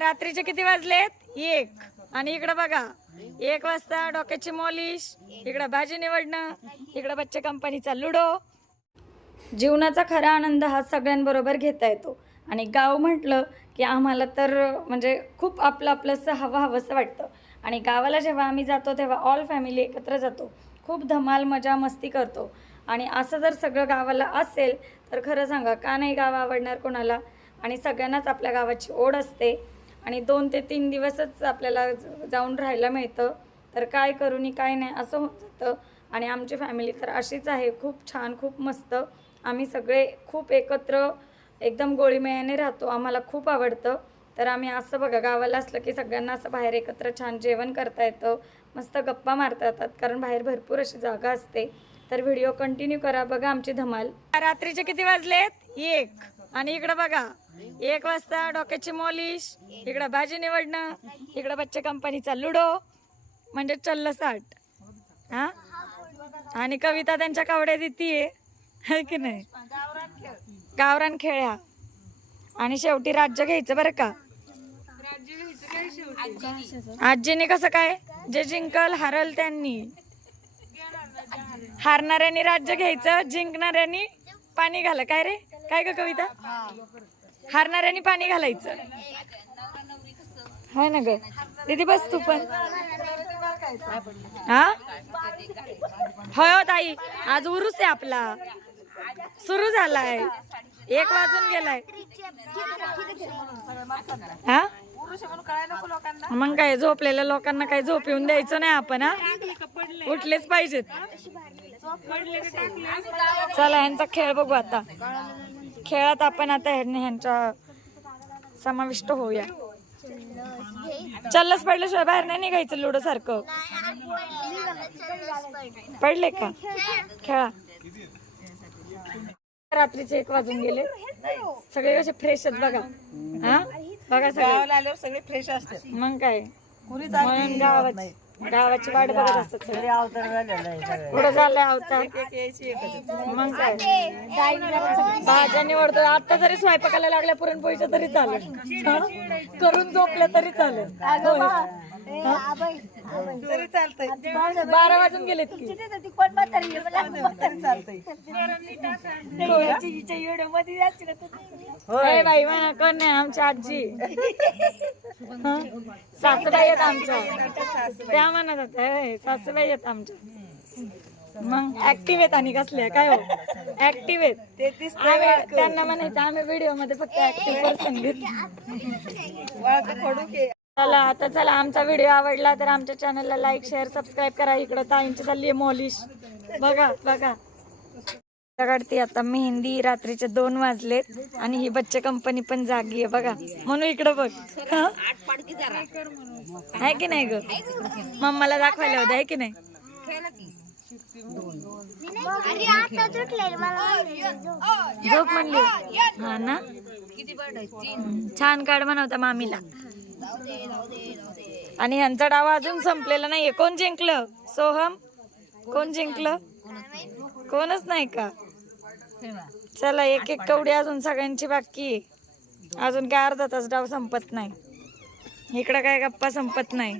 रात्रीचे किती वाजलेत? एक. आणि इकडं बघा. एक वाजता डोक्याची मॉलिश इकडं भाजी निवडणं इकडं बच्चे कंपनीचा लुडो. जीवनाचा खरा आनंद हा सगळ्यांबरोबर घेता येतो. आणि गाव म्हटलं की आम्हाला तर म्हणजे खूप आपलं आपलंसं हवं हवंसं वाटतं. आणि गावाला जेव्हा आम्ही जातो तेव्हा ऑल फॅमिली एकत्र जातो. खूप धमाल मजा मस्ती करतो. आणि असं जर सगळं गावाला असेल तर खरं सांगा का नाही गाव आवडणार कोणाला? आणि सगळ्यांनाच आपल्या गावाची ओढ असते. आणि दोन ते तीन दिवसच आपल्याला जाऊन राहायला मिळतं. तर काय करू नी काय नाही असं होत जातं. आणि आमची फॅमिली तर अशीच आहे. खूप छान खूप मस्त. आम्ही सगळे खूप एकत्र एकदम गोळीमेळ्याने राहतो. आम्हाला खूप आवडतं. तर आम्ही असं बघा गावाला असलं की सगळ्यांना असं बाहेर एकत्र छान जेवण करता येतं. मस्त गप्पा मारता येतात कारण बाहेर भरपूर अशी जागा असते. तर व्हिडिओ कंटिन्यू करा. बघा आमची धमाल. रात्रीचे किती वाजलेत? एक. आणि इकडं बघा एक वाजता डोक्याची मॉलिश इकडं भाजी निवडणं इकडं बच्चे कंपनीचा लुडो म्हणजे चल्ल साठ हा? आणि कविता त्यांच्या कावड्या देतीये है की नाही? गावरान खेळ्या. आणि शेवटी राज्य घ्यायचं बरं का? आजीने कसं काय? जे जिंकल हरल त्यांनी. हारणाऱ्यांनी राज्य घ्यायचं जिंकणाऱ्यांनी पाणी घाल. काय रे? काय ग कविता? हारणाऱ्याने पाणी घालायचं. हाय ना ग? दीदी बस तू पण. हा? होय हो ताई आज उरूस आहे आपला. सुरू झालाय. एक वाजून गेलाय. हा? मग काय झोपलेल्या लोकांना काही झोप येऊन द्यायचं नाही आपण हा? उठलेच पाहिजेत. चला यांचा खेळ बघू आता. खेळात आपण आता ह्यांच्या समाविष्ट होऊया. चल्लच पडल्याशिवाय बाहेर नाही निघायचं लुडो सारखं पडले का? खेळा. रात्रीचे एक वाजून गेले. सगळे कसे फ्रेश आहेत बघा. हा? बघा सगळे. गावाला सगळे फ्रेश असतात. मग काय? म्हणून गावाची वाट बघत असतात सगळे. अवतार झालेला आहे सगळे. पुढे झालंय अवतार. मग काय? भाज्या निवडतो आता जरी स्वयंपाकाला लागल्या पुरणपोळीच्या तरी चालेल. हा? करून झोपल्या तरी चालेल. बारा वाजून गेलेत की. तरी चालतंय. होय. बाई म्हणा कोण नाही आमची आजी? सासूबाई आहेत आमच्या. त्या म्हणत होत्या होय, सासूबाई आहेत आमच्या. मग ऍक्टिव्ह आहेत आणि कसले काय हो? ऍक्टिव्ह आहेत. ते दिसतंय आम्ही त्यांना म्हणायचं आम्ही व्हिडिओमध्ये फक्त ऍक्टिव्ह पर्सन चला आता चला आमचा व्हिडिओ आवडला तर आमच्या चॅनलला लाईक शेअर सबस्क्राईब करा. इकडं ताईंची चालली आहे मॉलिश. बघा बघा. काढते. आता मेहंदी रात्रीचे दोन वाजलेत आणि ही बच्चे कंपनी पण जागी आहे बघा. म्हणून इकडं बघ? आहे की नाही ग? मम्माला दाखवायला होतं आहे की नाही? झोप म्हणली. हा ना? छान कार्ड बनवता मामीला. आणि ह्यांचा डावा अजून संपलेला नाहीये. कोण जिंकलं? सोहम? कोण जिंकलं? कोणच नाही का? चला एक एक कवडी अजून सगळ्यांची बाकी अजून काय अर्धा तास डाव संपत नाही. इकडं काय गप्पा संपत नाही.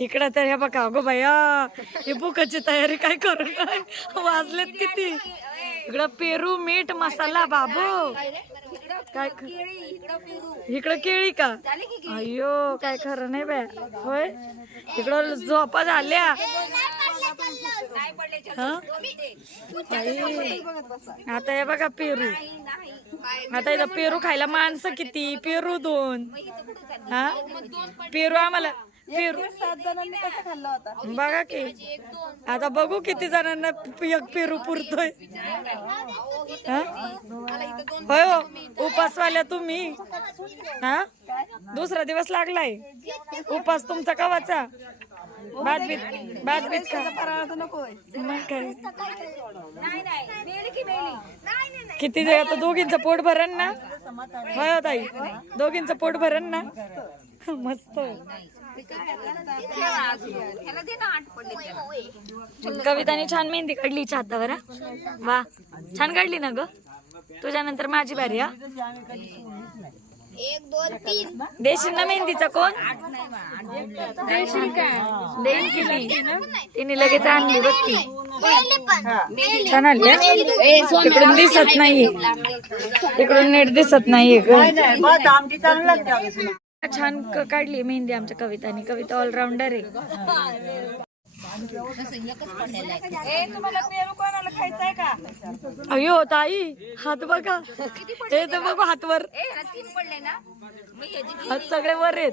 इकडं तर हे बघा अगो भैया हे बुकाची तयारी काय करू वाजलेत किती? इकडं पेरू मीठ मसाला बाबू. काय इकडं केळी का? अयो काय खरं नाही बाय. होय? इकडं झोपा झाल्या. आता हे बघा पेरू. आता इथं पेरू खायला माणसं किती? पेरू दोन. हा? पेरू आम्हाला पेरू सात जणांनी कसं खाल्ला होता? बघा की. आता बघू किती जणांना एक पेरू पुरतोय. हा? होय हो. उपासवाल्या तुम्ही. हा? दुसरा दिवस लागलाय. उपास तुमचा कवाचा? भात बीत भात बीत किती आता दोघींचं पोट भरण ना? होय हो ताई. दोघींचं पोट भरण ना? मस्त. कविताने छान मेहंदी काढली हिच्या हातावर? वा. छान काढली ना ग? तुझ्यानंतर माझी बारी हा? एक दोन तीन देशील ना मेहंदीचा कोण? देशील काय? देईन की मी तिने लगेच आणली बघ की पहिले पण छान आली? तिकडून दिसत नाहीये. तिकडून नीट दिसत नाहीये ग. छान काढली मेहंदी आमच्या कविताने कविता ऑलराऊंडर आहे. तुम्हाला पेरू कोणाला खायचंय का अयो ताई हात बघा. हे तर बघू हातवर हात सगळे वर आहेत.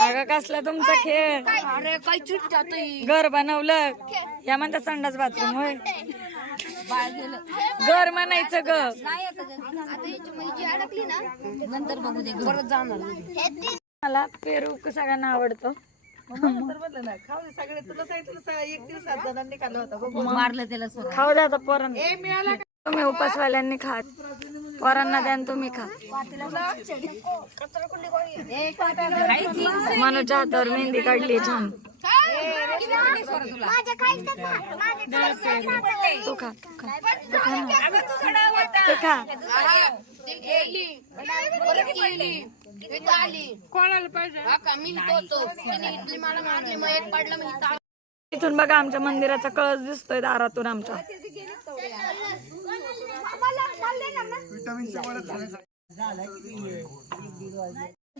अगं कसला तुमचा खेळ? अरे काय घर बनवलं. या म्हणतात संडास बाथरूम होय. घर म्हणायचं ग. अडकली ना नंतर बघू दे परत जाणार मला पेरू सगळ्यांना आवडतो. दे. मारलं त्याला खाऊ द्या आता पोरांना. तुम्ही उपासवाल्यांनी खात. पोरांना द्या तुम्ही खा. मनूच्या हातावर मेहंदी काढली छान. तू खा तू खा. कोणाला पाहिजे इथून बघा आमच्या मंदिराचा कळस दिसतोय दारातून आमच्या.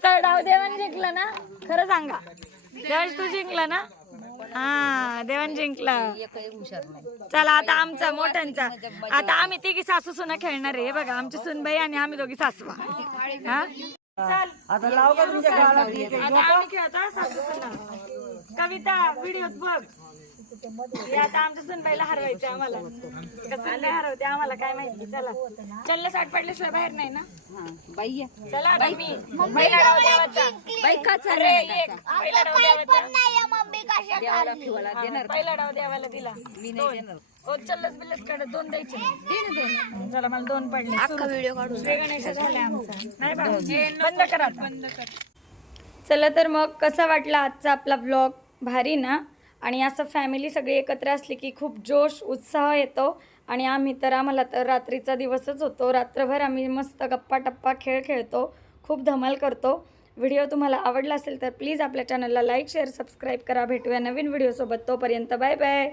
चल डाव देवान जिंकला ना. खरं सांगा. देवांश तू जिंकला ना? हा देवान जिंकला. चला आता आमचा मोठ्यांचा. आता आम्ही तिघी सासू सुना खेळणार आहे. हे बघा आमची सुनबाई आणि आम्ही दोघी सासवा हा? चल. आता लाव का तुमच्या गावाला आता आम्ही खेळतो सासू सुना. कविता व्हिडिओत बघ. हे आता आमच्या सुनबाईला हरवायचं आम्हाला. हरवते काय माहिती चला. साठ पडल्याशिवाय बाहेर नाही ना? चला मी. पहिला डाव देवाचा. अरे, एक. पहिला डाव काय देवाचा. पण नाही मम्मी कशा खाल्ली हा, पहिला डाव देवाला दिला. दोन. ओ, चल्लस बिल्लस काढत दोन द्यायचे. चला मला दोन पडले. अख्खा व्हिडिओ श्री गणेश झाले आमचा. नाही बंद करा बंद कर चला तर मग कसा वाटला आजचा आपला ब्लॉग भारी ना? आणि असं फॅमिली सगळी एकत्र असली की खूप जोश उत्साह येतो. आणि आम्ही तर आम्हाला तर रात्रीचा दिवसच होतो. रात्रभर आम्ही मस्त गप्पा टप्पा खेळ खेळतो. खूप धमाल करतो. व्हिडिओ तुम्हाला आवडला असेल तर प्लीज आपल्या चॅनलला लाईक शेअर सबस्क्राईब करा. भेटूया नवीन व्हिडिओसोबत तोपर्यंत बाय बाय